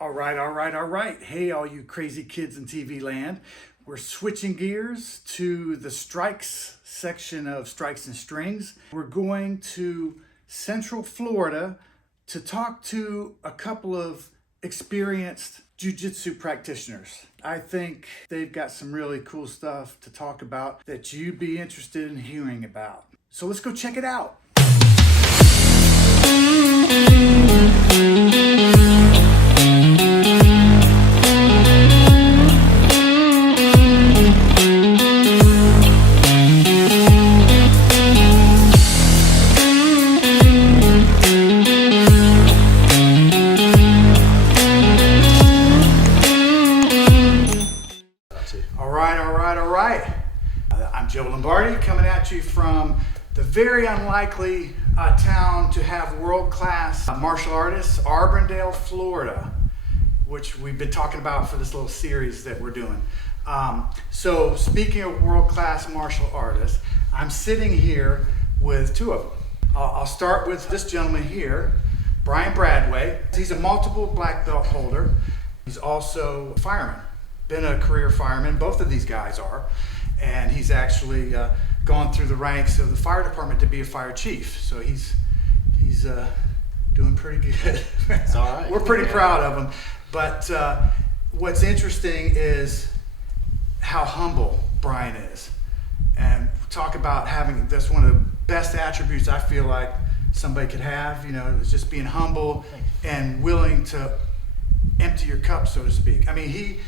All right. Hey, all you crazy kids in TV land. We're switching gears to the strikes section of Strikes and Strings. We're going to Central Florida to talk to a couple of experienced jiu-jitsu practitioners. I think they've got some really cool stuff to talk about that you'd be interested in hearing about. So let's go check it out. Coming at you from the very unlikely town to have world-class martial artists, Auburndale, Florida, which we've been talking about for this little series that we're doing. So speaking of world-class martial artists, I'm sitting here with two of them. I'll start with this gentleman here, Brian Bradway. He's a multiple black belt holder. He's also a fireman, been a career fireman. Both of these guys are. And he's actually gone through the ranks of the fire department to be a fire chief. So he's doing pretty good. It's all right. We're pretty proud of him. But what's interesting is how humble Brian is. And talk about having, that's one of the best attributes I feel like somebody could have, you know, is just being humble and willing to empty your cup, so to speak. I mean,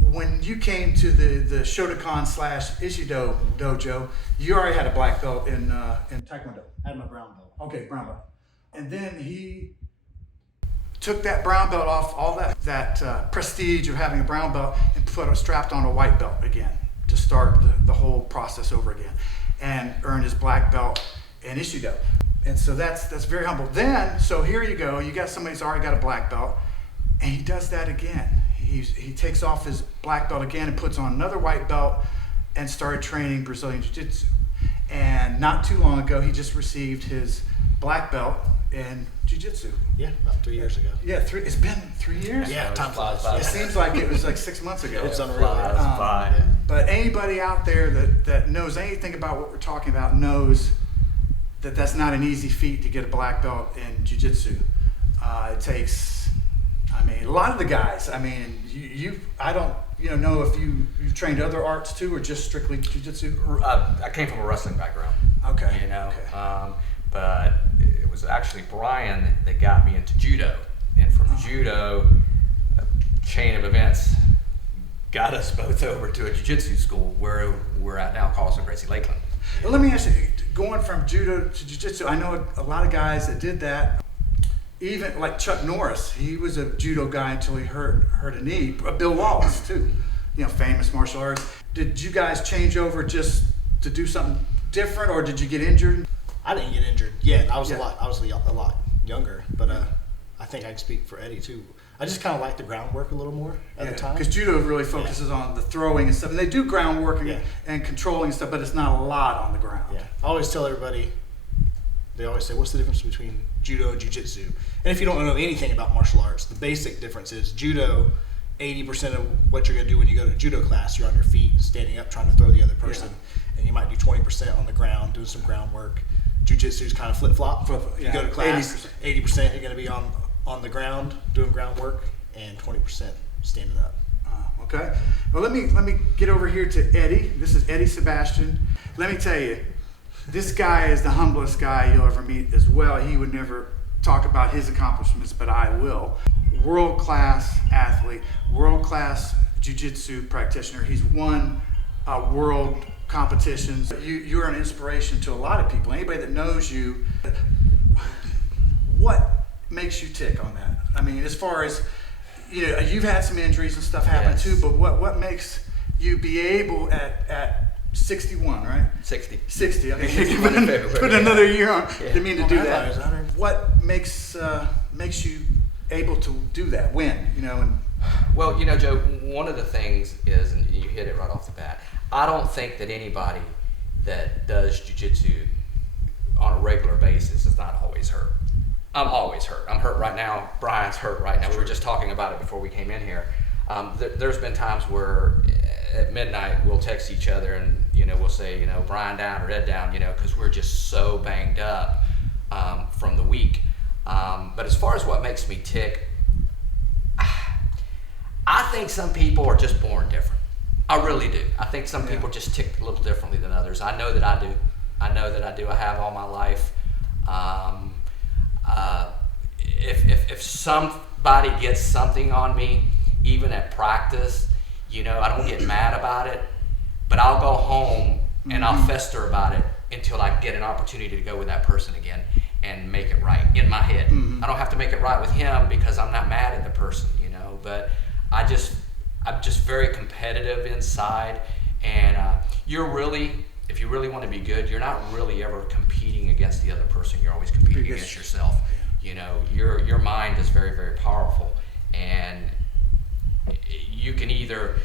when you came to the Shotokan / Ishido dojo, you already had a black belt in Taekwondo. I had my brown belt. Okay, brown belt. And then he took that brown belt off, all that prestige of having a brown belt, and strapped on a white belt again to start the whole process over again, and earned his black belt in Ishido. And so that's very humble. Then, so here you go, you got somebody who's already got a black belt, and he does that again. He takes off his black belt again and puts on another white belt and started training Brazilian Jiu Jitsu. And not too long ago, he just received his black belt in Jiu Jitsu. Yeah, about 3 years ago. Yeah, it's been 3 years? Yeah, time flies by. It seems like it was like 6 months ago. It's unreal. But anybody out there that knows anything about what we're talking about knows that that's not an easy feat to get a black belt in Jiu Jitsu. It takes, I mean, a lot of the guys, I mean, I don't know if you've trained other arts too, or just strictly jiu-jitsu? I came from a wrestling background. Okay. Okay. But it was actually Brian that got me into judo. And from judo, a chain of events got us both over to a jiu-jitsu school where we're at now, Carlson Gracie Lakeland. Well, let me ask you, going from judo to jiu-jitsu, I know a lot of guys that did that. Even like Chuck Norris, he was a judo guy until he hurt a knee. Bill Wallace too, famous martial artist. Did you guys change over just to do something different, or did you get injured? I didn't get injured yet. I was a lot younger, but I think I can speak for Eddie too. I just kind of liked the groundwork a little more at the time. Because judo really focuses on the throwing and stuff, and they do groundwork and controlling and stuff, but it's not a lot on the ground. Yeah, I always tell everybody. They always say, what's the difference between judo and jiu-jitsu? And if you don't know anything about martial arts, the basic difference is judo, 80% of what you're going to do when you go to judo class, you're on your feet, standing up, trying to throw the other person. Yeah. And you might do 20% on the ground, doing some groundwork. Jiu-jitsu is kind of flip-flop. You go to class, 80% you're going to be on the ground, doing groundwork, and 20% standing up. Okay. Well, let me get over here to Eddie. This is Eddie Sebastian. Let me tell you, this guy is the humblest guy you'll ever meet as well. He would never talk about his accomplishments, but I will. World-class athlete, world-class jiu-jitsu practitioner. He's won world competitions. You're an inspiration to a lot of people. Anybody that knows you, what makes you tick on that? I mean, as far as, you've had some injuries and stuff happen too, but what makes you be able at 61, right? 60. 60. Okay. Put another year on. Didn't mean to do that. What makes you able to do that? When, Well, Joe, one of the things is, and you hit it right off the bat, I don't think that anybody that does jiu-jitsu on a regular basis is not always hurt. I'm always hurt. I'm hurt right now. Brian's hurt right now. We were just talking about it before we came in here. There's been times where at midnight we'll text each other and, we'll say, Brian down or Ed down, because we're just so banged up from the week. But as far as what makes me tick, I think some people are just born different. I really do. I think some people just tick a little differently than others. I know that I do. I have all my life. If somebody gets something on me, even at practice, I don't get mad about it, but I'll go home and I'll fester about it until I get an opportunity to go with that person again and make it right in my head. I don't have to make it right with him because I'm not mad at the person, but I'm just very competitive inside, and if you really want to be good, you're not really ever competing against the other person. You're always competing against yourself. Your mind is very, very powerful, and you can either,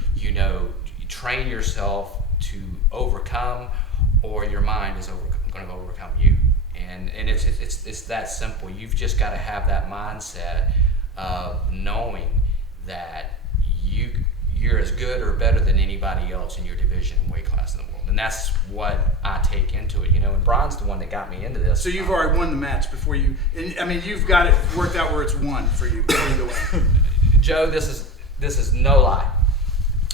train yourself to overcome, or your mind is going to overcome you. And it's that simple. You've just got to have that mindset of knowing that you're as good or better than anybody else in your division and weight class in the world. And that's what I take into it, and Brian's the one that got me into this. So you've already won the match before you, you've got it worked out where it's won for you before you go in. Joe, this is no lie.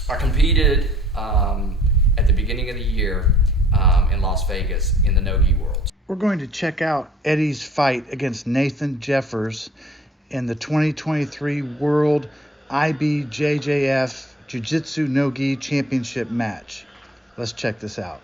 I competed at the beginning of the year in Las Vegas in the no-gi world. We're going to check out Eddie's fight against Nathan Jeffers in the 2023 World IBJJF Jiu Jitsu No-gi Championship match. Let's check this out.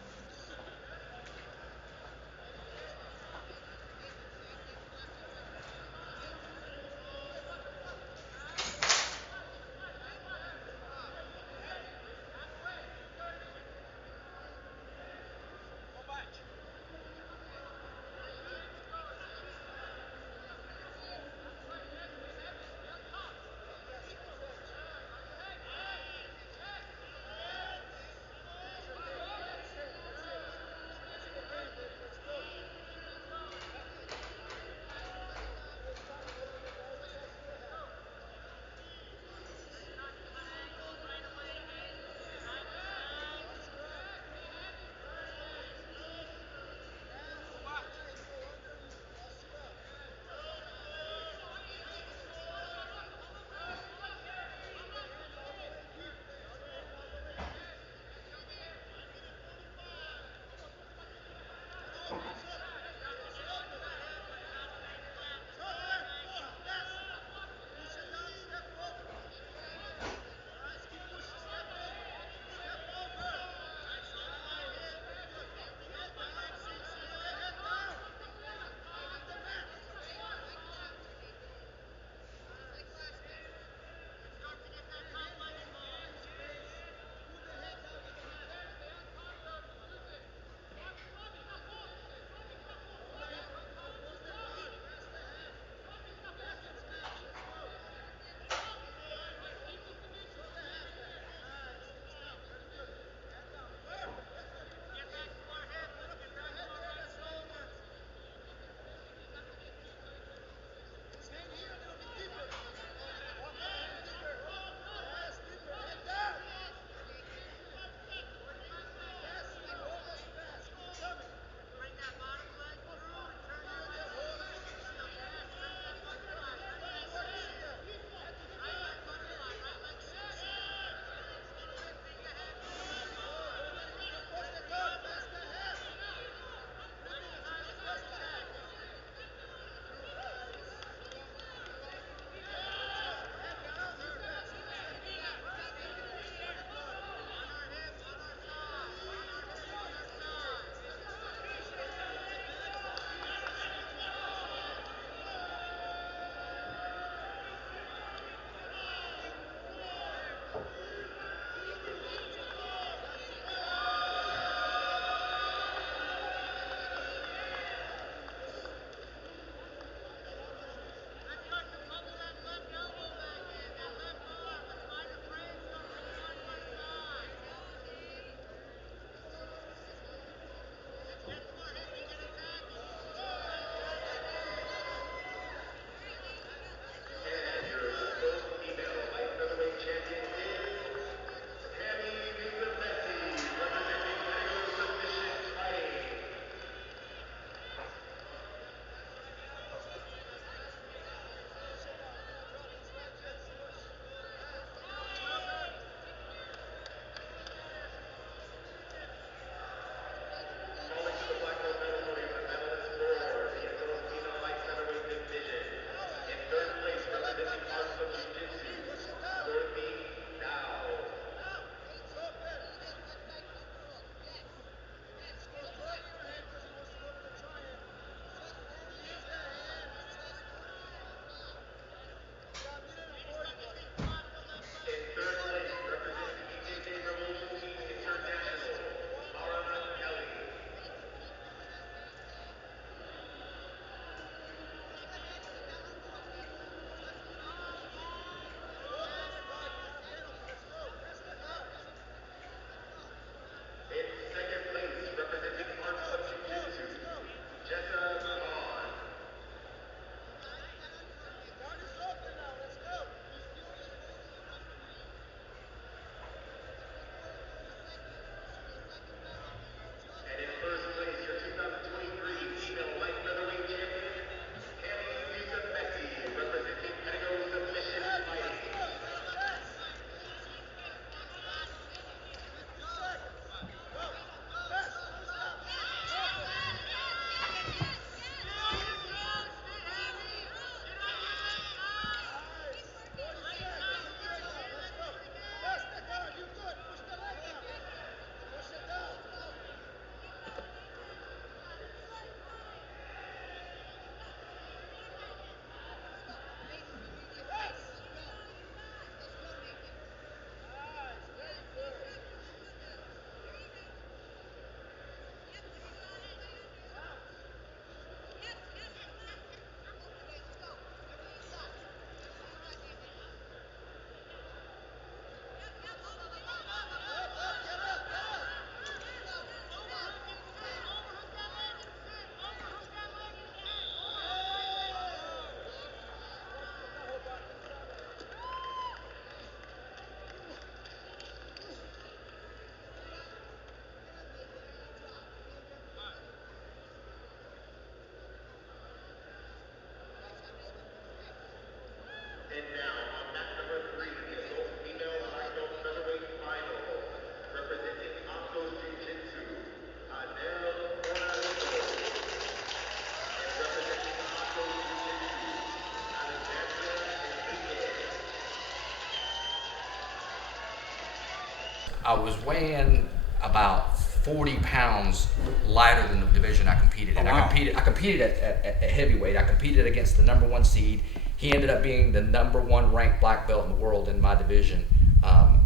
weighing about 40 pounds lighter than the division I competed in. Oh, wow. I competed at heavyweight. I competed against the #1 seed. He ended up being the #1 ranked black belt in the world in my division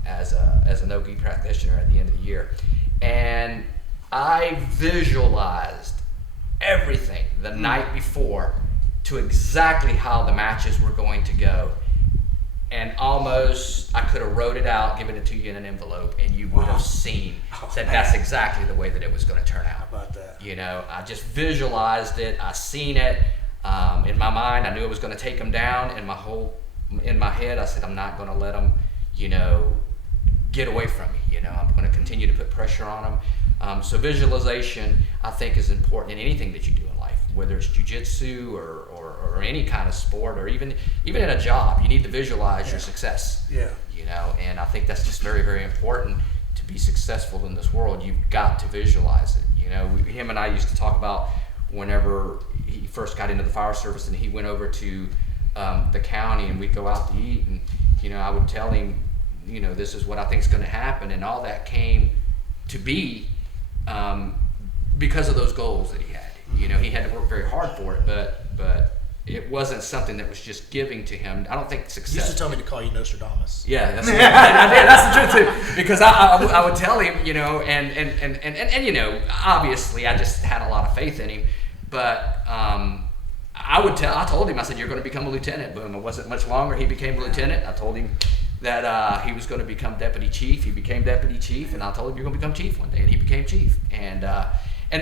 as a no-gi practitioner at the end of the year. And I visualized everything the night before to exactly how the matches were going to go. And almost, I could have wrote it out, given it to you in an envelope, and you would have seen that that's exactly the way that it was going to turn out. How about that? You know, I just visualized it. I seen it in my mind. I knew it was going to take him down. In my head, I said, I'm not going to let him, you know, get away from me. You know, I'm going to continue to put pressure on him. So visualization, I think, is important in anything that you do in life, whether it's jiu-jitsu or any kind of sport, or even in a job. You need to visualize your success. Yeah. You know, and I think that's just very, very important to be successful in this world. You've got to visualize it. You know, him and I used to talk about whenever he first got into the fire service and he went over to the county and we'd go out to eat, and you know, I would tell him, you know, this is what I think is going to happen, and all that came to be because of those goals that he had. You know, he had to work very hard for it, but it wasn't something that was just giving to him. I don't think success. You used to tell me to call you Nostradamus. Yeah, that's I did. That's the truth too. Because I would tell him, you know, and you know, obviously I just had a lot of faith in him, but I told him, I said, you're going to become a lieutenant. Boom. It wasn't much longer. He became a lieutenant. I told him that he was going to become deputy chief. He became deputy chief, and I told him, you're going to become chief one day, and he became chief. And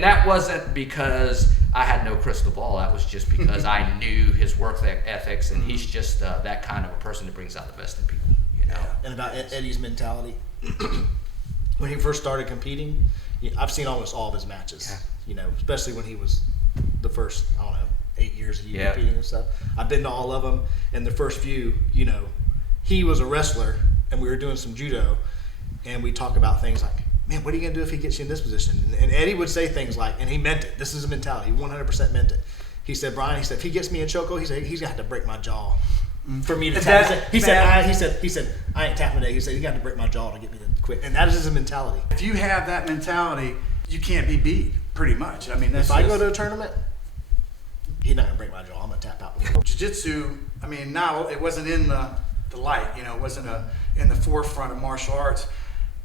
that wasn't because I had no crystal ball. That was just because I knew his work ethics, and he's just that kind of a person that brings out the best in people. You know? And about Eddie's mentality, when he first started competing, I've seen almost all of his matches. Yeah. You know, especially when he was the first, I don't know, 8 years of competing and stuff. I've been to all of them, and the first few, you know, he was a wrestler, and we were doing some judo, and we talk about things like, man, what are you going to do if he gets you in this position? And Eddie would say things like, and he meant it. This is a mentality. He 100% meant it. He said, Brian, he said, if he gets me in choco, he said, he's going to have to break my jaw for me to tap. He said, I ain't tapping it. He said, he got to break my jaw to get me to quit. And that is his mentality. If you have that mentality, you can't be beat, pretty much. I mean, that's if I go to a tournament, he's not going to break my jaw. I'm going to tap out. Jiu-jitsu, I mean, now it wasn't in the light, you know, it wasn't in the forefront of martial arts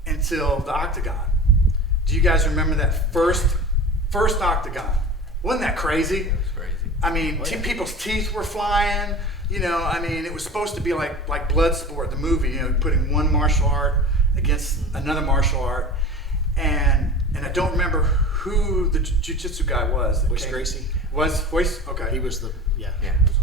until the octagon. Do you guys remember that first octagon? Wasn't that crazy? It was crazy. I mean, people's teeth were flying. You know, I mean, it was supposed to be like Bloodsport, the movie. You know, putting one martial art against another martial art, and I don't remember who the jiu-jitsu guy was. Royce Gracie. Was Royce? Okay. He was Yeah.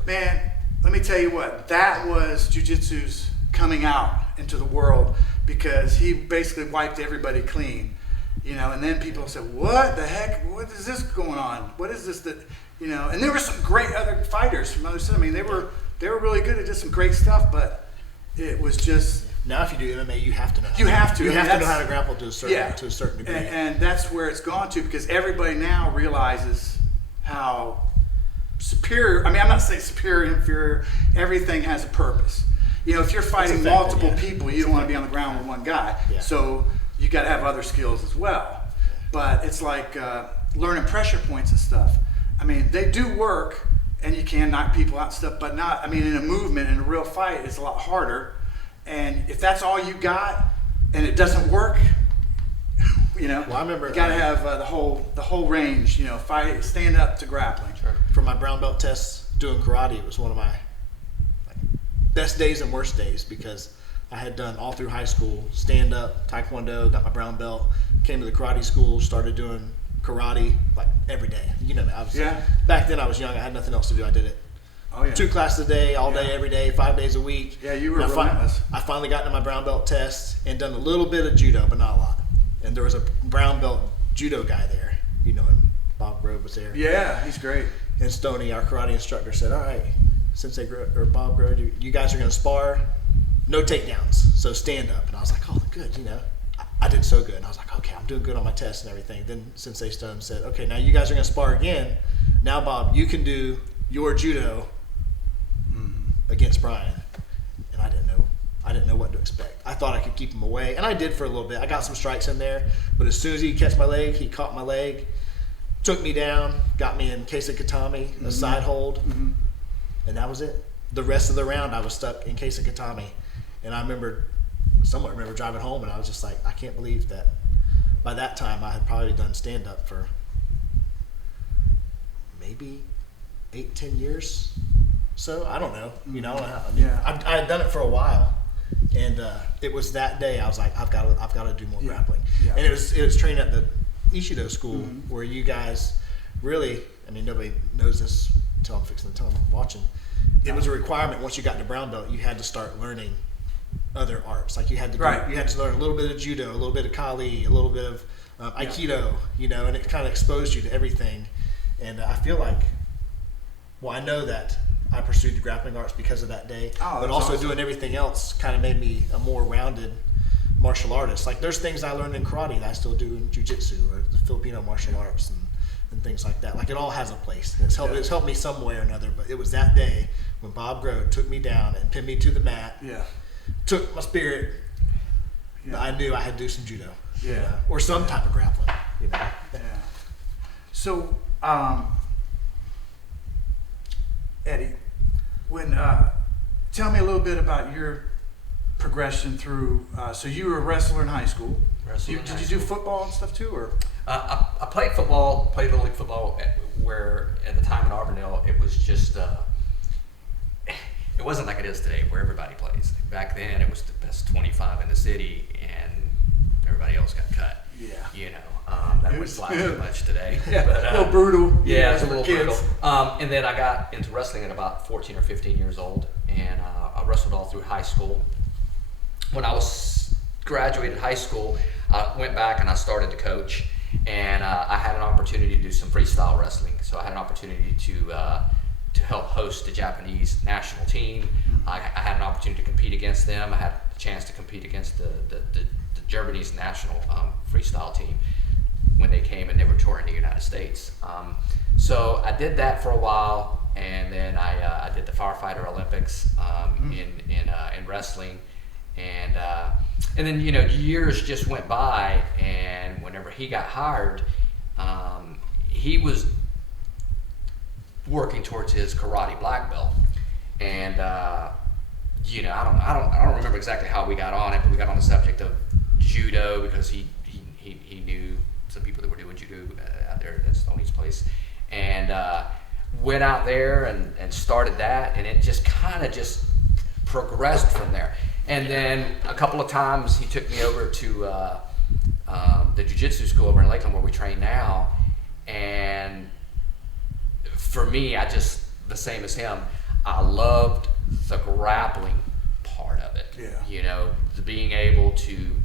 Man, let me tell you what, that was jiu-jitsu's coming out into the world, because he basically wiped everybody clean, you know. And then people said, what the heck, what is this going on? What is this that, you know? And there were some great other fighters from other cities. I mean, they were really good at just some great stuff, but it was just. Now, if you do MMA, you have to know. You have to. You have to know how to grapple to a certain degree. And that's where it's gone to, because everybody now realizes how superior. I mean, I'm not saying superior, inferior. Everything has a purpose. You know, if you're fighting multiple people, you don't want to be on the ground with one guy. Yeah. So you got to have other skills as well. But it's like learning pressure points and stuff. I mean, they do work, and you can knock people out and stuff, but not. I mean, in a movement, in a real fight, it's a lot harder. And if that's all you got, and it doesn't work, you know, well, I remember you got to have the whole range. You know, fight, stand up to grappling. Sure. For my brown belt tests doing karate, it was one of my best days and worst days, because I had done all through high school, stand up, Taekwondo, got my brown belt, came to the karate school, started doing karate like every day. You know, back then I was young, I had nothing else to do. I did it. Oh, yeah. 2 classes a day, all day, every day, 5 days a week. Yeah, you were relentless. I finally got to my brown belt test and done a little bit of judo, but not a lot. And there was a brown belt judo guy there. You know him. Bob Grove was there. Yeah, he's great. And Stoney, our karate instructor, said, all right, Bob Grove, you guys are going to spar, no takedowns, so stand up. And I was like, oh, good, you know. I did so good. And I was like, okay, I'm doing good on my tests and everything. Then Sensei Stone said, okay, now you guys are going to spar again. Now, Bob, you can do your judo against Brian. And I didn't know what to expect. I thought I could keep him away, and I did for a little bit. I got some strikes in there, but as soon as he catch my leg, he caught my leg, took me down, got me in 𝐊𝐶𝐾𝐒, a side hold, and that was it. The rest of the round, I was stuck in 𝐊𝐶𝐾𝐒, and I somewhat remember driving home, and I was just like, I can't believe that. By that time, I had probably done stand-up for maybe 8-10 years. So I don't know. You know, I had done it for a while, and it was that day I was like, I've got to do more grappling. Yeah. And it was training at the Ishido school where you guys really, I mean, nobody knows this until I'm fixing to tell them watching. It was a requirement once you got to brown belt, you had to start learning other arts. Like you had to learn a little bit of judo, a little bit of 𝐊𝐿, a little bit of aikido, you know, and it kind of exposed you to everything. And I feel like, well, I know that I pursued the grappling arts because of that day, but also doing everything else kind of made me a more rounded martial artist. Like there's things I learned in karate that I still do in Jiu Jitsu or the Filipino martial arts and things like that. Like it all has a place. It's helped me some way or another, but it was that day when Bob Grove took me down and pinned me to the mat, took my spirit, I knew I had to do some judo, or some type of grappling, you know. So, Eddie, tell me a little bit about your progression through. So you were a wrestler in high school. Did you do football and stuff too, or? I played football, played Little League football, where at the time in Auburndale it was just. It wasn't like it is today, where everybody plays. Back then, it was the best 25 in the city, and everybody else got cut. Yeah, you know, that wouldn't fly too much today. But, a little brutal. Yeah, it's a little brutal. And then I got into wrestling at about 14 or 15 years old, and I wrestled all through high school. When I was graduated high school, I went back and I started to coach, and I had an opportunity to do some freestyle wrestling. So I had an opportunity to help host the Japanese national team. I had an opportunity to compete against them. I had a chance to compete against the Japanese national freestyle team when they came and they were touring the United States. So I did that for a while, and then I did the Firefighter Olympics in wrestling, and then years just went by, and whenever he got hired, he was working towards his karate black belt, and I don't remember exactly how we got on it, but we got on the subject of judo because he knew some people that were doing judo out there at Stoney's place, and went out there and started that, and it just kind of just progressed from there. And then a couple of times he took me over to the Jiu Jitsu school over in Lakeland where we train now, and for me, the same as him, I loved the grappling part of it. Yeah. The being able to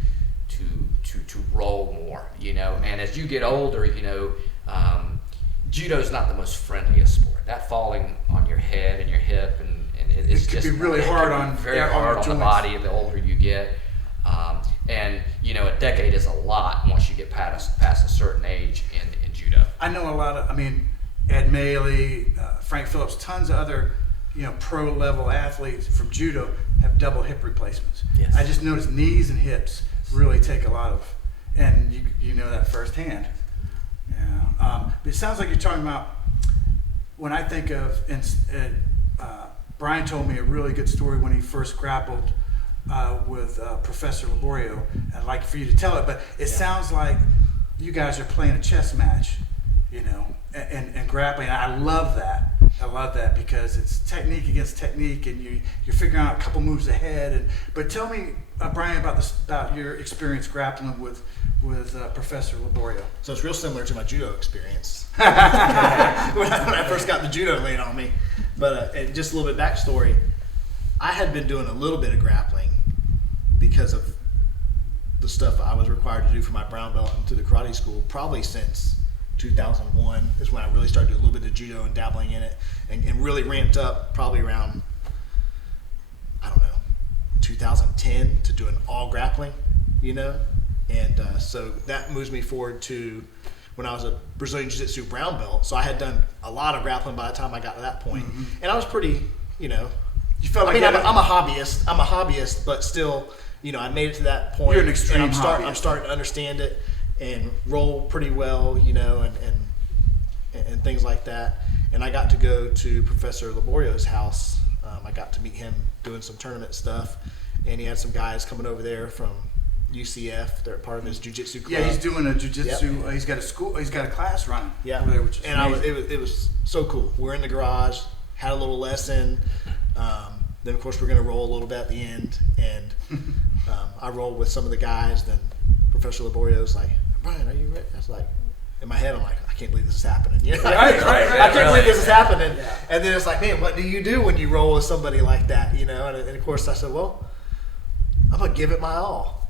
roll more, and as you get older, judo's not the most friendliest sport. That falling on your head and your hip and it can be really hard on the body the older you get. And a decade is a lot once you get past a certain age in judo. I know a lot of, Ed Maley, Frank Phillips, tons of other, pro level athletes from judo have double hip replacements. Yes. I just noticed knees and hips really take a lot of, and you know that firsthand. Yeah. But it sounds like you're talking about, when I think of, Brian told me a really good story when he first grappled with Professor Laborio. I'd like for you to tell it, but it sounds like you guys are playing a chess match, and grappling. I love that. I love that because it's technique against technique, and you're figuring out a couple moves ahead. But tell me, Brian, about your experience grappling with Professor Laborio. So it's real similar to my judo experience when I first got the judo laid on me. But just a little bit backstory, I had been doing a little bit of grappling because of the stuff I was required to do for my brown belt and through the karate school, probably since 2001 is when I really started doing a little bit of judo and dabbling in it, and really ramped up probably around, 2010 to doing all grappling, and so that moves me forward to when I was a Brazilian Jiu Jitsu brown belt. So I had done a lot of grappling by the time I got to that point, and I was pretty, you felt like I'm a hobbyist, but still I made it to that point. You're an extreme and I'm hobbyist. starting to understand it and roll pretty well, and things like that. And I got to go to Professor Laborio's house. I got to meet him doing some tournament stuff, and he had some guys coming over there from UCF. They're part of his jiu-jitsu club. Yeah, he's doing a jiu-jitsu. Yep. He's got a school. He's got a class running. Yeah, over there, which is and amazing. it was so cool. We're in the garage, had a little lesson. Then of course we're gonna roll a little bit at the end, and I rolled with some of the guys. Then Professor Laborio's like, Brian, are you ready? I was like, in my head, I'm like, I can't believe this is happening. Right. I can't believe this is happening. Yeah. And then it's like, man, what do you do when you roll with somebody like that? And of course I said, well, I'm gonna give it my all.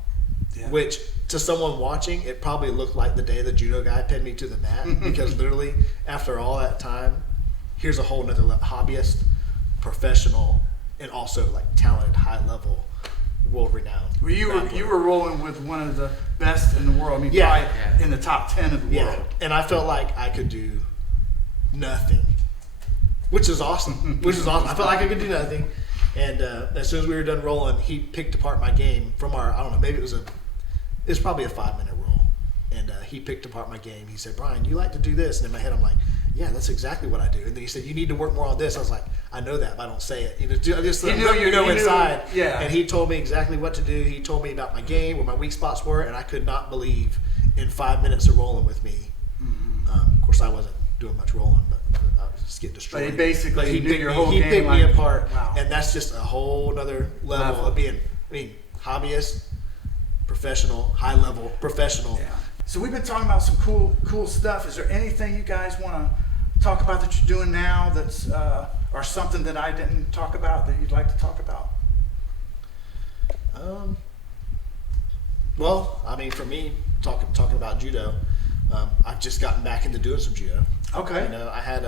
Yeah. Which to someone watching, it probably looked like the day the judo guy pinned me to the mat, because literally after all that time, here's a whole nother hobbyist, professional, and also like talented, high level, world renowned. Well, you were rolling with one of the best in the world. I mean, probably in the top 10 of the world. And I felt like I could do nothing, which is awesome. I felt like I could do nothing. And as soon as we were done rolling, he picked apart my game from our, I don't know, maybe it was probably a 5-minute roll. And he picked apart my game. He said, Brian, you like to do this? And in my head, I'm like, yeah, that's exactly what I do. And then he said, you need to work more on this. I was like, I know that, but I don't say it. I just inside. Yeah. And he told me exactly what to do. He told me about my game, where my weak spots were, and I could not believe in 5 minutes of rolling with me. Of course, I wasn't doing much rolling, but I was just getting destroyed. But he basically he knew your whole he game. picked me apart, wow. and that's just a whole other level of being, hobbyist, professional, high level, professional. Yeah. So we've been talking about some cool stuff. Is there anything you guys want to talk about that you're doing now that's or something that I didn't talk about that you'd like to talk about? Well, for me, talking about judo, I've just gotten back into doing some judo. Okay. I had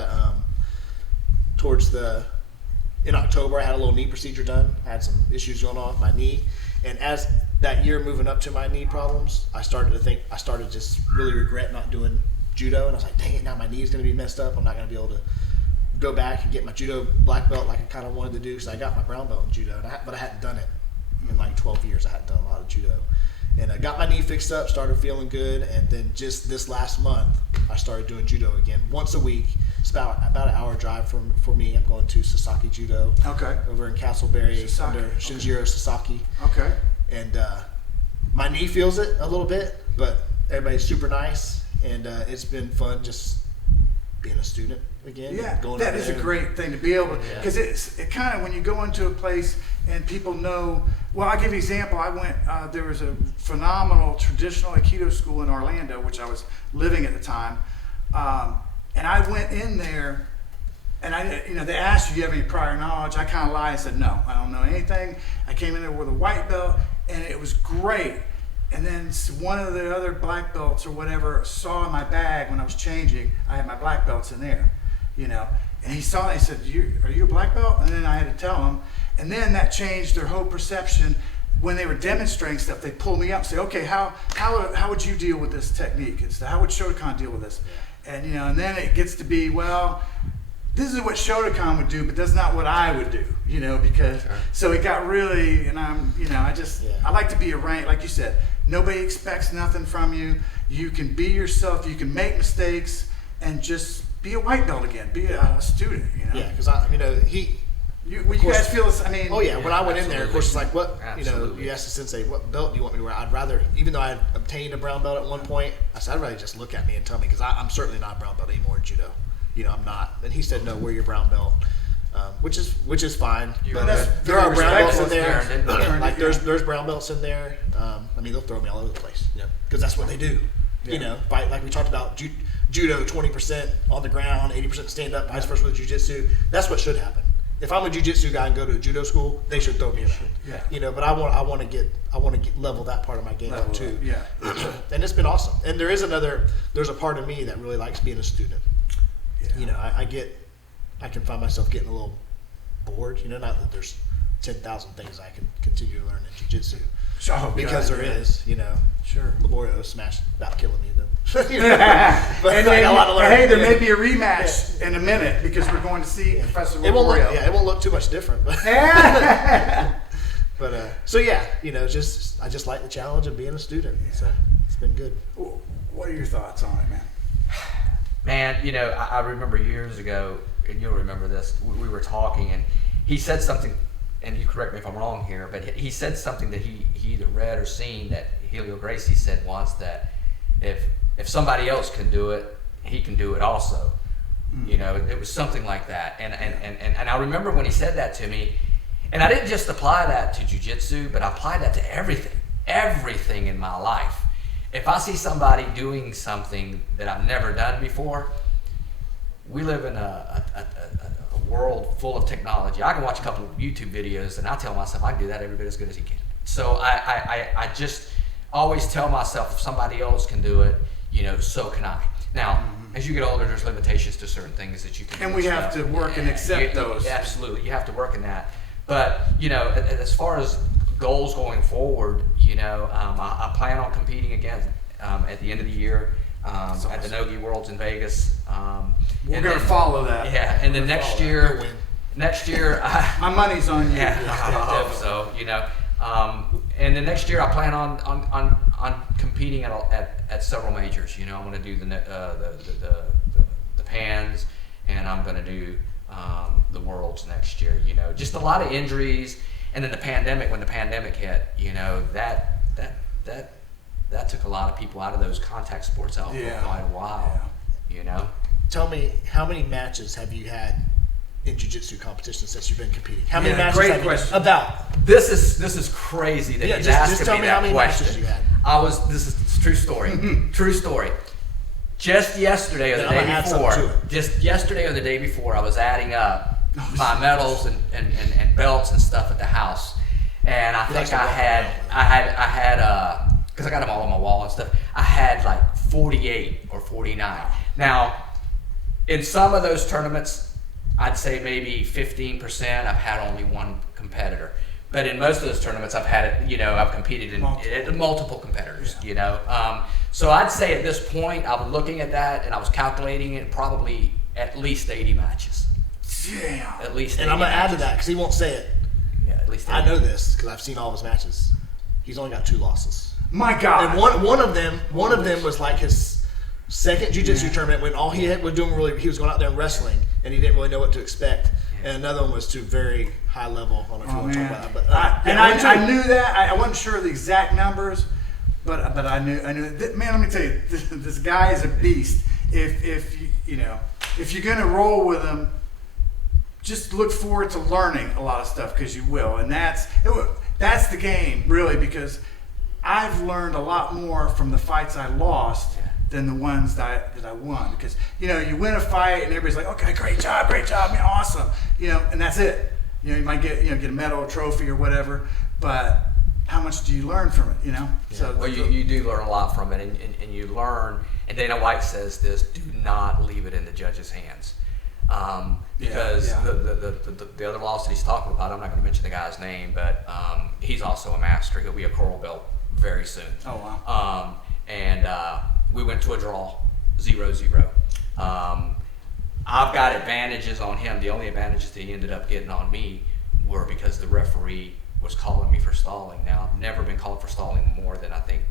in October, I had a little knee procedure done. I had some issues going on with my knee, and as that year moving up to my knee problems, I started to just really regret not doing judo, and I was like, dang it, now my knee's going to be messed up. I'm not going to be able to go back and get my judo black belt like I kind of wanted to do, because I got my brown belt in judo, but I hadn't done it in like 12 years. I hadn't done a lot of judo. And I got my knee fixed up, started feeling good, and then just this last month, I started doing judo again once a week. It's about an hour drive for me. I'm going to Sasaki Judo over in Castleberry under Shinjiro Sasaki. Okay. And my knee feels it a little bit, but everybody's super nice, and it's been fun just being a student again. Yeah, going that is a great thing to be able to, because it kind of, when you go into a place and people know, well, I'll give you an example. I went, there was a phenomenal traditional Aikido school in Orlando, which I was living at the time, and I went in there, and they asked you, do you have any prior knowledge? I kind of lied and said, no, I don't know anything. I came in there with a white belt, and it was great. And then one of the other black belts or whatever saw in my bag when I was changing, I had my black belts in there, and he saw it, and he said, are you a black belt? And then I had to tell him, and then that changed their whole perception. When they were demonstrating stuff, they pulled me up and say, okay, how would you deal with this technique? How would Shotokan deal with this? And and then it gets to be, well, this is what Shotokan would do, but that's not what I would do, because so it got really, and I'm, I like to be around, like you said, nobody expects nothing from you. You can be yourself, you can make mistakes, and just be a white belt again, be a student, Yeah, because you guys feel this, oh yeah, when I went in there, of course, it's like, what, Absolutely. you asked the sensei, what belt do you want me to wear? I'd rather, even though I had obtained a brown belt at one point, I said, I'd rather just look at me and tell me, because I'm certainly not a brown belt anymore in judo. I'm not. And he said, no, wear your brown belt, which is fine. But there are brown belts in there. Like there's brown belts in there. They'll throw me all over the place, because that's what they do. Like we talked about judo, 20% on the ground, 80% stand up, vice versa with jiu-jitsu. That's what should happen. If I'm a jiu-jitsu guy and go to a judo school, they should throw me around. Yeah. But I want to get level that part I game up too. Yeah. And it's been awesome. And there's a part of me that really likes being a student. Yeah. I can find myself getting a little bored. Not that there's 10,000 things I can continue to learn in jiu-jitsu. Because there is. Sure. Laborio smashed about killing me though. But and I got a lot to learn. Hey, there may be a rematch in a minute, because we're going to see Professor Laborio. It won't look too much different. But But so yeah, you know, I just like the challenge of being a student. Yeah. So it's been good. What are your thoughts on it, man? Man, you know, I remember years ago, and you'll remember this. We were talking, and he said something, and you correct me if I'm wrong here, but he said something that he either read or seen, that Helio Gracie said once, that if somebody else can do it, he can do it also. You know, it was something like that. And I remember when he said that to me, and I didn't just apply that to jiu-jitsu, but I applied that to everything in my life. If I see somebody doing something that I've never done before, we live in a world full of technology. I can watch a couple of YouTube videos and I tell myself I can do that every bit as good as he can. So I just always tell myself, if somebody else can do it, you know, so can I. Now, as you get older, there's limitations to certain things that you can do. And we have to work and accept those. Absolutely, you have to work in that. But, you know, as far as goals going forward, you know, I plan on competing again at the end of the year at the No-Gi Worlds in Vegas. We're going to follow that. Yeah, and then next year, my money's on you. Yeah, I hope so. You know, and then next year I plan on competing at several majors. You know, I'm going to do the Pans, and I'm going to do the Worlds next year. You know, just a lot of injuries, and then the pandemic. When the pandemic hit, you know, that took a lot of people out of those contact sports for quite a while. Yeah. You know. Tell me, how many matches have you had in jiu-jitsu competitions since you've been competing? How many matches great have question. you about? This is crazy that he's asking just tell me that how many question. matches you had. This is true story. True story. Just yesterday or the Then day before, I was adding up my medals and belts and stuff at the house, and I think I had because I got them all on my wall and stuff. I had like 48 or 49. Now, in some of those tournaments, I'd say maybe 15%. I've had only one competitor, but in most of those tournaments, I've had it. You know, I've competed in multiple competitors. Yeah. You know, so I'd say at this point, I was looking at that and I was calculating it, probably at least 80 matches. Yeah. At least. And I'm gonna add to that because he won't say it. Yeah, at least. 80 I know this because I've seen all of his matches. He's only got 2 losses. My God. And one of them was like his second jiu-jitsu tournament when all he was doing he was going out there and wrestling and he didn't really know what to expect. And another one was to very high level. I don't know if you want to talk about that, but I knew that. I wasn't sure of the exact numbers, but I knew. Man, let me tell you, this guy is a beast. If you're gonna roll with him, just look forward to learning a lot of stuff, because you will, and that's the game, really, because I've learned a lot more from the fights I lost than the ones that I won. Because, you know, you win a fight and everybody's like, okay, great job, man, awesome. You know, and that's it. You know, you might get a medal, a trophy, or whatever, but how much do you learn from it, you know? Yeah. So well, you do learn a lot from it, and you learn, and Dana White says this, do not leave it in the judge's hands. Because the other loss that he's talking about, I'm not going to mention the guy's name, but he's also a master. He'll be a coral belt very soon. Oh, wow. And we went to a draw, 0-0. I've got advantages on him. The only advantages that he ended up getting on me were because the referee was calling me for stalling. Now, I've never been called for stalling more than I think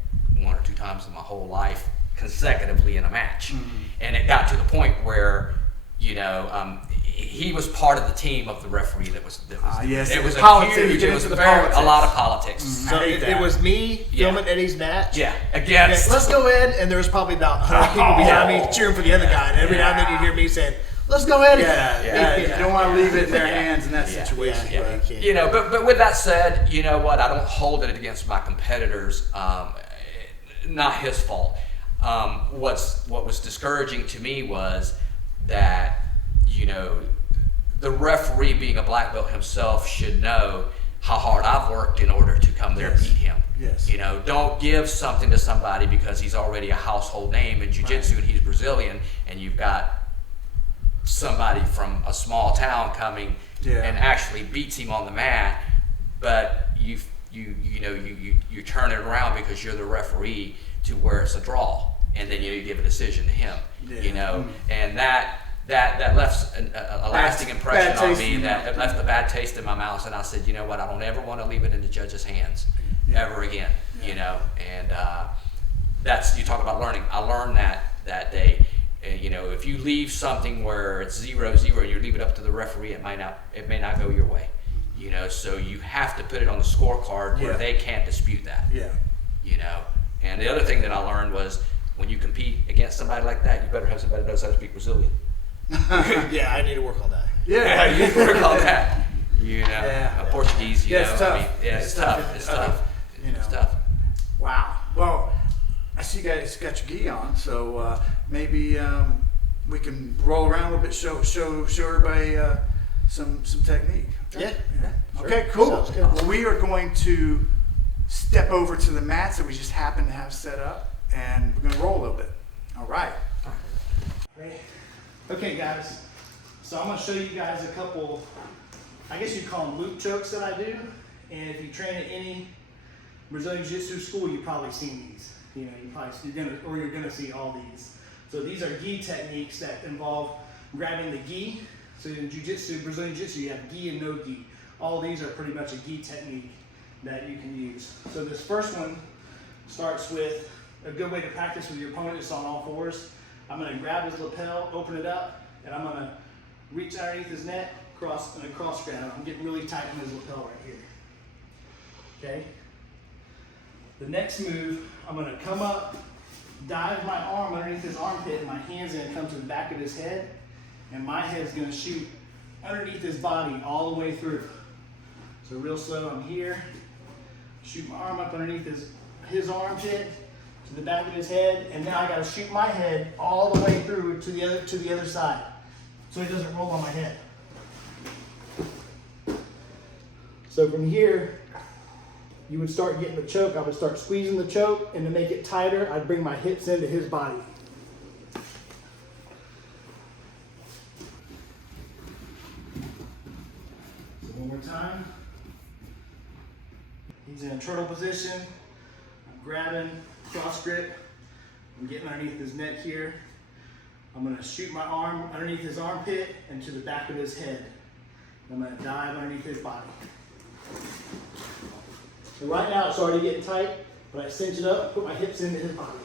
1 or 2 times in my whole life consecutively in a match. Mm-hmm. And it got to the point where, you know, he was part of the team of the referee that was yes, it was politics. Huge, it was a lot of politics. Mm-hmm. So it was me filming Eddie's match. Yeah, against. Let's go in, and there was probably about 100 people behind me cheering for the other guy, and every now and then you'd hear me saying, "Let's go in." You don't want to leave it in their hands in that situation. Yeah. You know, but with that said, you know what? I don't hold it against my competitors. Not his fault. What was discouraging to me was that, you know, the referee, being a black belt himself, should know how hard I've worked in order to come there and beat him. Yes. You know, don't give something to somebody because he's already a household name in jiu-jitsu and he's Brazilian, and you've got somebody from a small town coming and actually beats him on the mat, but you turn it around because you're the referee to where it's a draw, and then you give a decision to him. You know, and that left a lasting impression bad on taste me. in your That mouth. it left a bad taste in my mouth, and I said, you know what? I don't ever want to leave it in the judge's hands ever again. You know, and that's, you talk about learning. I learned that day. You know, if you leave something where it's 0-0 and you leave it up to the referee, it may not go your way. You know, so you have to put it on the scorecard where they can't dispute that. Yeah. You know, and the other thing that I learned was when you compete against somebody like that, you better have somebody that knows how to speak Brazilian. Yeah, I need to work on that. Yeah. You need to work on that. You know, Yeah. Portuguese. You know, It's tough. I mean, yeah, it's tough. It's tough. You know. It's tough. Wow. Well, I see you guys got your gi on, so maybe we can roll around a little bit, show everybody some technique. Yeah. Sure. Okay, cool. Sounds good. Well, we are going to step over to the mats that we just happen to have set up, and we're going to roll a little bit. All right. Great. Okay, guys. So I'm going to show you guys a couple, I guess you'd call them loop chokes that I do. And if you train at any Brazilian Jiu Jitsu school, you've probably seen these. You know, you're gonna see all these. So these are gi techniques that involve grabbing the gi. So in Jiu Jitsu, Brazilian Jiu Jitsu, you have gi and no gi. All these are pretty much a gi technique that you can use. So this first one starts with a good way to practice with your opponent is on all fours. I'm gonna grab his lapel, open it up, and I'm gonna reach underneath his neck, cross grab. I'm getting really tight on his lapel right here. Okay? The next move, I'm gonna come up, dive my arm underneath his armpit, and my hand's gonna come to the back of his head, and my head's gonna shoot underneath his body all the way through. So real slow, I'm here, shoot my arm up underneath his armpit, to the back of his head, and now I gotta shoot my head all the way through to the other side, so it doesn't roll on my head. So from here, you would start getting the choke. I would start squeezing the choke, and to make it tighter, I'd bring my hips into his body. So one more time. He's in a turtle position. I'm grabbing, cross grip. I'm getting underneath his neck here. I'm gonna shoot my arm underneath his armpit and to the back of his head. I'm gonna dive underneath his body. So right now it's already getting tight, but I cinch it up, put my hips into his body.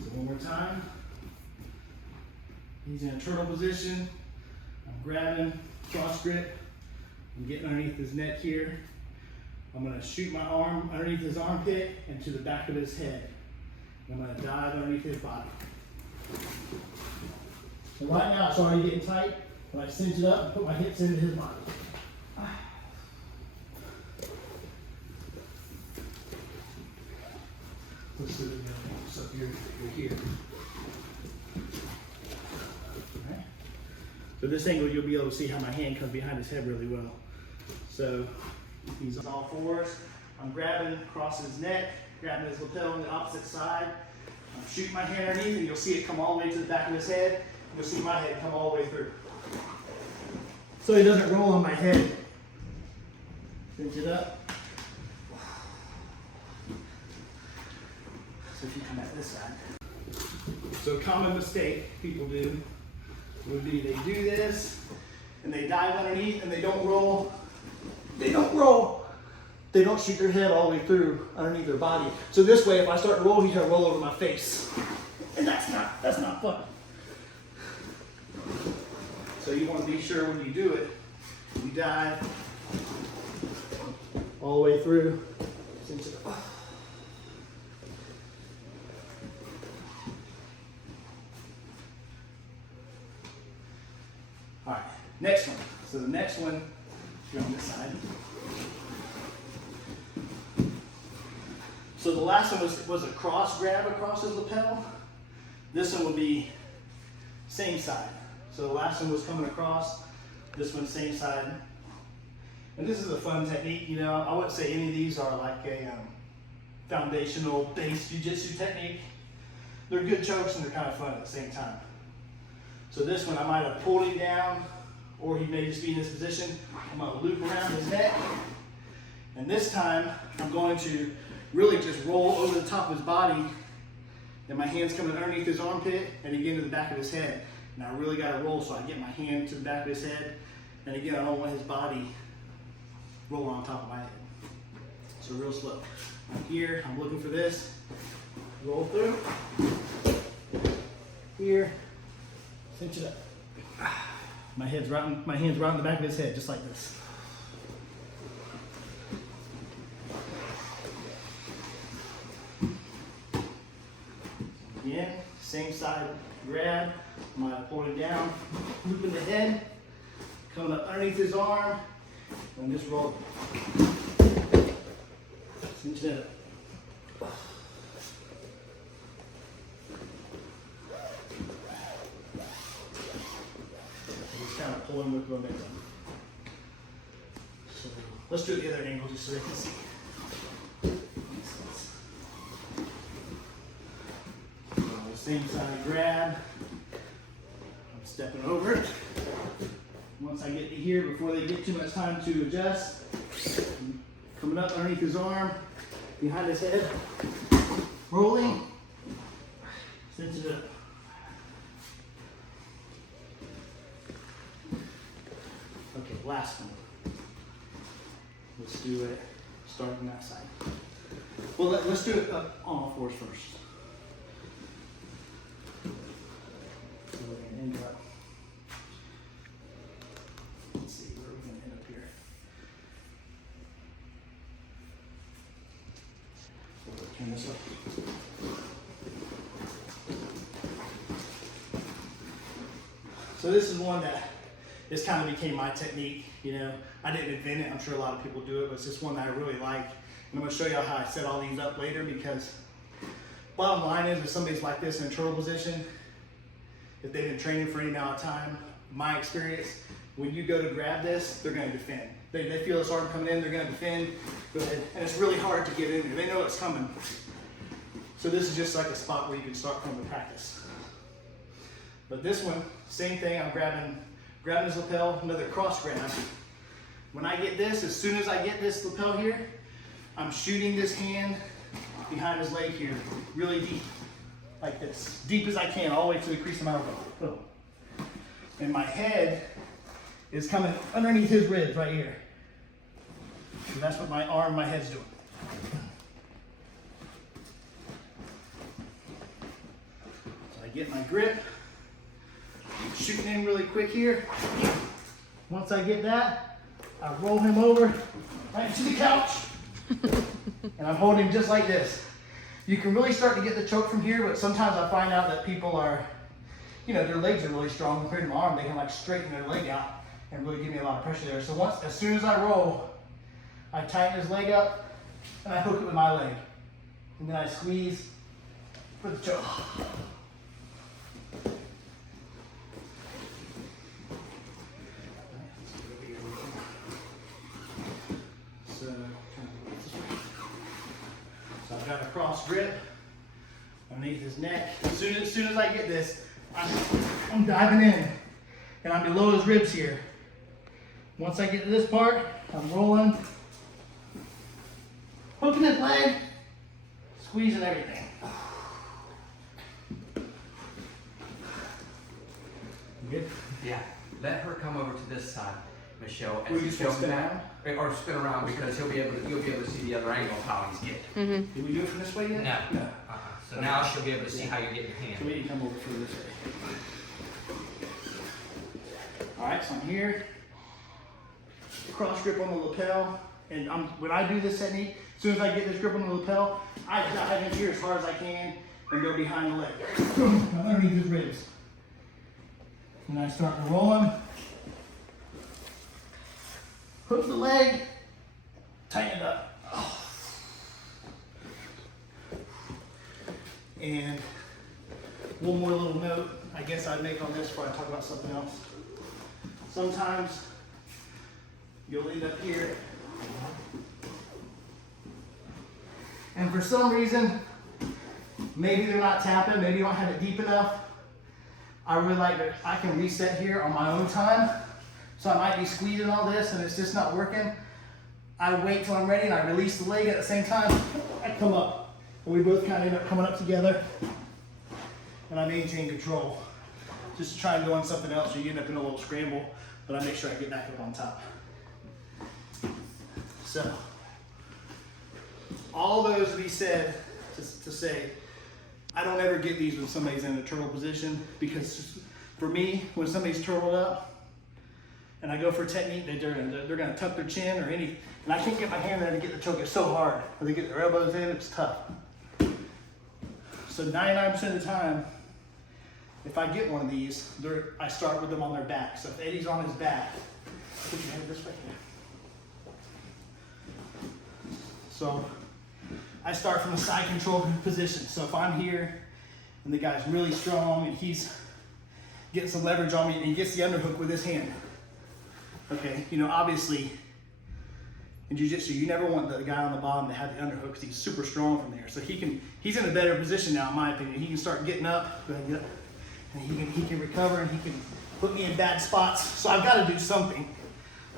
So one more time. He's in a turtle position. I'm grabbing, cross grip. I'm getting underneath his neck here. I'm gonna shoot my arm underneath his armpit and to the back of his head. I'm gonna dive underneath his body. So right now it's already getting tight, but I cinch it up and put my hips into his body. Let's do it again. So you're here. Alright. So this angle you'll be able to see how my hand comes behind his head really well. So he's on all fours. I'm grabbing across his neck, grabbing his lapel on the opposite side. I'm shooting my hand underneath and you'll see it come all the way to the back of his head. You'll see my head come all the way through. So he doesn't roll on my head. Cinch it up. So if you come at this side. So a common mistake people do would be they do this and they dive underneath and they don't roll. They don't shoot their head all the way through underneath their body. So this way, if I start to roll, he's gonna roll over my face. And that's not fun. So you want to be sure when you do it, you dive all the way through. All right, next one. So the next one, you're on this side. So the last one was a cross grab across his lapel. This one would be same side. So the last one was coming across, this one same side. And this is a fun technique, you know, I wouldn't say any of these are like a foundational base jiu-jitsu technique. They're good chokes and they're kind of fun at the same time. So this one I might have pulled him down, or he may just be in this position. I'm gonna loop around his neck. And this time I'm going to really just roll over the top of his body and my hand's coming underneath his armpit and again to the back of his head. And I really got to roll, so I get my hand to the back of his head. And again, I don't want his body rolling on top of my head. So real slow. I'm here, I'm looking for this. Roll through. Here. Cinch it up. My hand's right in the back of his head, just like this. Again, same side grab. I'm gonna pull it down, looping the head, coming up underneath his arm, and just roll. Cinch it up. Just kind of pulling with momentum. So let's do it the other angle just so they can see. Same side grab. I'm stepping over it. Once I get to here, before they get too much time to adjust, I'm coming up underneath his arm, behind his head, rolling, cinch it up. Okay, last one. Let's do it starting that side. Well, let's do it up on all fours first. So we're going to end up. Let's see, where are we going to end up here? We'll turn this up. So this is one that this kind of became my technique. You know, I didn't invent it. I'm sure a lot of people do it, but it's just one that I really like. And I'm going to show you how I set all these up later, because bottom line is, if somebody's like this in a turtle position, if they've been training for any amount of time, my experience, when you go to grab this, they're going to defend. They feel this arm coming in, they're going to defend, and it's really hard to get in there. They know it's coming. So this is just like a spot where you can start from the practice. But this one, same thing. I'm grabbing his lapel, another cross grab. When I get this, as soon as I get this lapel here, I'm shooting this hand behind his leg here, really deep, like this. Deep as I can, all the way to the crease of my elbow. Boom. And my head is coming underneath his ribs right here. And that's what my head's doing. So I get my grip, shooting in really quick here. Once I get that, I roll him over right into the couch. And I'm holding him just like this. You can really start to get the choke from here, but sometimes I find out that people are, you know, their legs are really strong compared to my arm. They can like straighten their leg out and really give me a lot of pressure there. So as soon as I roll, I tighten his leg up and I hook it with my leg. And then I squeeze for the choke. So I've got a cross grip underneath his neck. As soon as I get this, I'm diving in, and I'm below his ribs here. Once I get to this part, I'm rolling, hooking his leg, squeezing everything. Good? Yeah. Let her come over to this side, Michelle, Will and you show spin him around? that, or spin around, because you'll be able to see the other angle of how he's getting. Did we do it from this way yet? No. No. So now she'll be able to see how you get your So hand. we can come over through this way. All right, so I'm here. Cross grip on the lapel, and when I do this technique, as soon as I get this grip on the lapel, I dive in here as hard as I can and go behind the leg. I'm underneath his ribs. And I start to roll him. Hook the leg, tighten it up. And one more little note I guess I'd make on this before I talk about something else. Sometimes you'll end up here, and for some reason, maybe they're not tapping, maybe you don't have it deep enough. I really like that I can reset here on my own time. So I might be squeezing all this and it's just not working. I wait till I'm ready and I release the leg at the same time. I come up, and we both kind of end up coming up together. and I maintain control. Just to try and go on something else, or you end up in a little scramble, but I make sure I get back up on top. So, all those to be said to say, I don't ever get these when somebody's in a turtle position, because for me, when somebody's turtled up and I go for technique, they're gonna tuck their chin or any, and I can't get my hand there to get the choke. It's so hard. When they get their elbows in, it's tough. So 99% of the time, if I get one of these, I start with them on their back. So if Eddie's on his back, put your head this way. So I start from a side control position. So if I'm here and the guy's really strong and he's getting some leverage on me and he gets the underhook with his hand. Okay, you know, obviously in Jiu Jitsu, you never want the guy on the bottom to have the underhook because he's super strong from there. So he's in a better position now, in my opinion. He can start getting up, go ahead, get up, and he can recover and he can put me in bad spots. So I've got to do something.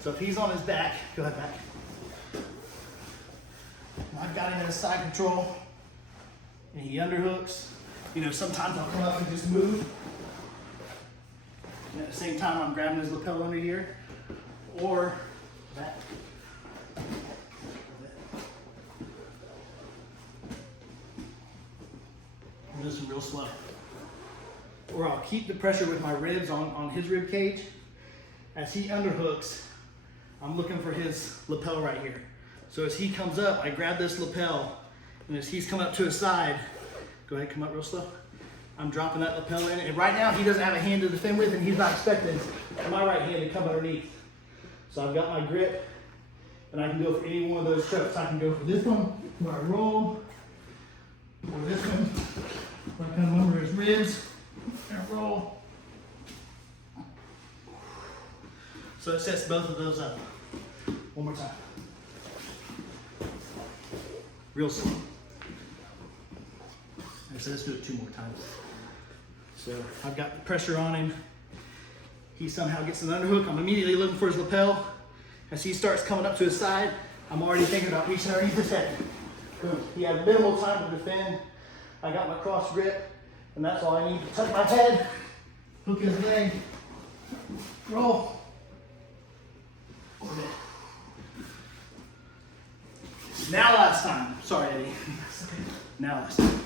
So if he's on his back, go ahead, back. I've got him in a side control, and he underhooks. You know, sometimes I'll come up and just move. And at the same time, I'm grabbing his lapel under here, or back. I'll do some real slow. Or I'll keep the pressure with my ribs on his rib cage. As he underhooks, I'm looking for his lapel right here. So as he comes up, I grab this lapel, and as he's coming up to his side, go ahead, come up real slow. I'm dropping that lapel in, and right now he doesn't have a hand to defend with, and he's not expecting my right hand to come underneath. So I've got my grip, and I can go for any one of those strokes. I can go for this one, where I roll, or this one, where I come under his ribs, and I roll. So it sets both of those up. One more time. Real slow. So let's do it 2 more times. So I've got the pressure on him. He somehow gets an underhook. I'm immediately looking for his lapel. As he starts coming up to his side, I'm already thinking about reaching underneath his head. Boom. He had minimal time to defend. I got my cross grip, and that's all I need to tuck my head, hook his leg, roll. Now last time. Sorry, Eddie. Now last time.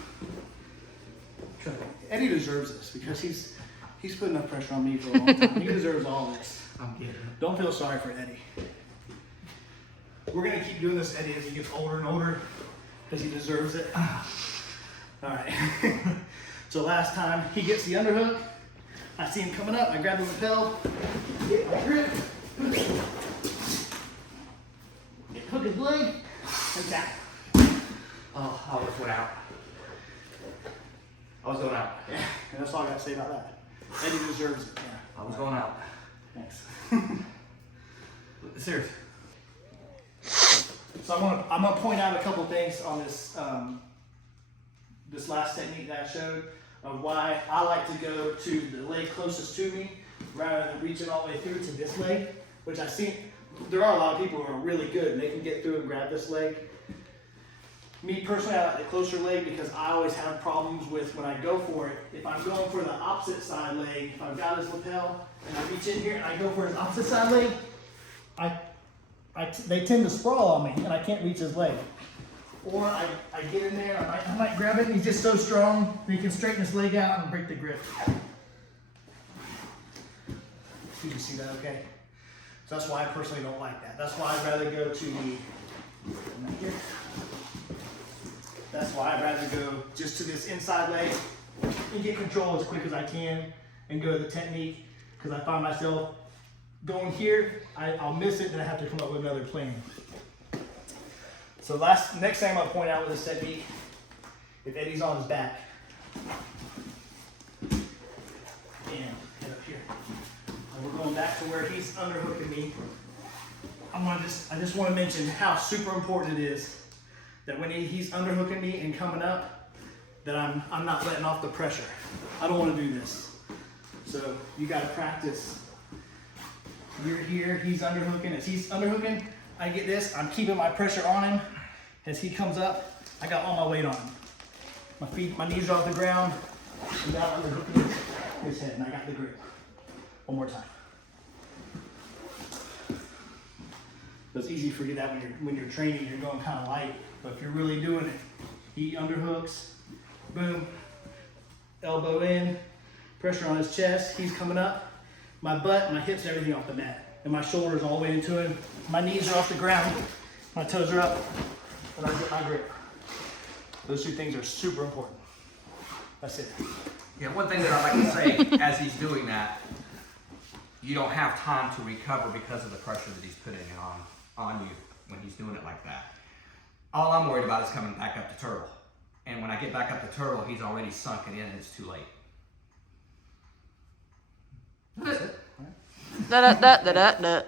Eddie deserves this because he's put enough pressure on me for a long time. He deserves all this. I'm getting it. Don't feel sorry for Eddie. We're gonna keep doing this, Eddie, as he gets older and older because he deserves it. All right. So last time he gets the underhook. I see him coming up. I grab the lapel, get my grip, hook his leg, and tap. Oh, I almost went out. I was going out. Yeah, and that's all I got to say about that. Eddie deserves it. Yeah. I was going out. Thanks. Serious. So I'm gonna point out a couple things on this this last technique that I showed of why I like to go to the leg closest to me rather than reaching all the way through to this leg, which I see there are a lot of people who are really good and they can get through and grab this leg. Me personally, I like the closer leg because I always have problems with when I go for it. If I'm going for the opposite side leg, if I've got his lapel and I reach in here and I go for his opposite side leg, they tend to sprawl on me and I can't reach his leg. Or I get in there, I might grab it and he's just so strong that he can straighten his leg out and break the grip. You can see that okay? So that's why I personally don't like that. That's why I'd rather go to the, that's why I'd rather go just to this inside leg and get control as quick as I can and go to the technique, because I find myself going here, I'll miss it and I have to come up with another plan. So next thing I'm gonna point out with this technique, if Eddie's on his back, and head up here, and we're going back to where he's underhooking me. I just want to mention how super important it is that when he's underhooking me and coming up, that I'm not letting off the pressure. I don't want to do this. So you got to practice. You're here, he's underhooking. As he's underhooking, I get this. I'm keeping my pressure on him. As he comes up, I got all my weight on him. My feet, my knees are off the ground. And now I'm gonna hook his head, and I got the grip. One more time. So it's easy to forget that when you're training, you're going kind of light. But if you're really doing it, he underhooks, boom, elbow in, pressure on his chest. He's coming up. My butt, my hips, everything off the mat, and my shoulders all the way into him. My knees are off the ground. My toes are up, and I get my grip. Those two things are super important. That's it. Yeah, one thing that I like to say as he's doing that, you don't have time to recover because of the pressure that he's putting on you when he's doing it like that. All I'm worried about is coming back up to turtle. And when I get back up to turtle, he's already sunken in and it's too late. That's it. Da da da da da da.